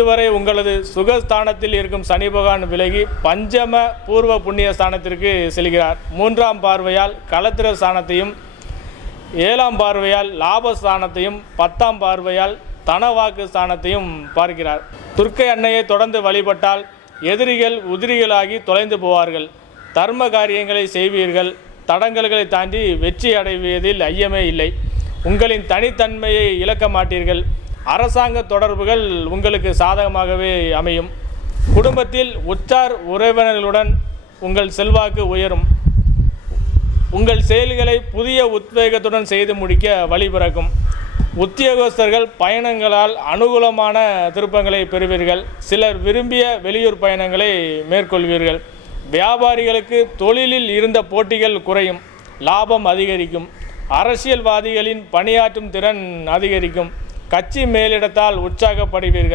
இதுவரை உங்களது சுகஸ்தானத்தில் இருக்கும் சனி பகவான் விலகி பஞ்சம பூர்வ புண்ணிய ஸ்தானத்திற்கு செல்கிறார். 3ஆம் பார்வையால் களத்திர ஸ்தானத்தையும், 7ஆம் பார்வையால் லாபஸ்தானத்தையும், 10ஆம் பார்வையால் தனவாக்கு ஸ்தானத்தையும் பார்க்கிறார். துர்க்கை அன்னையை தொடர்ந்து வழிபட்டால் எதிரிகள் உதிரிகளாகி தொலைந்து போவார்கள். தர்ம காரியங்களை செய்வீர்கள். தடங்கல்களை தாண்டி வெற்றி அடைவதில் ஐயமே இல்லை. உங்களின் தனித்தன்மையை இழக்க மாட்டீர்கள். அரசாங்க தொடர்புகள் உங்களுக்கு சாதகமாகவே அமையும். குடும்பத்தில் உற்றார் உறவினர்களுடன் உங்கள் செல்வாக்கு உயரும். உங்கள் செயல்களை புதிய உத்வேகத்துடன் செய்து முடிக்க வழிபிறக்கும். உத்தியோகஸ்தர்கள் பயணங்களால் அனுகூலமான திருப்பங்களை பெறுவீர்கள். சிலர் விரும்பிய வெளியூர் பயணங்களை மேற்கொள்வீர்கள். வியாபாரிகளுக்கு தொழிலில் இருந்த போட்டிகள் குறையும். லாபம் அதிகரிக்கும். அரசியல்வாதிகளின் பணியாற்றும் திறன் அதிகரிக்கும். கட்சி மேலிடத்தால் உற்சாகப்படுவீர்கள்.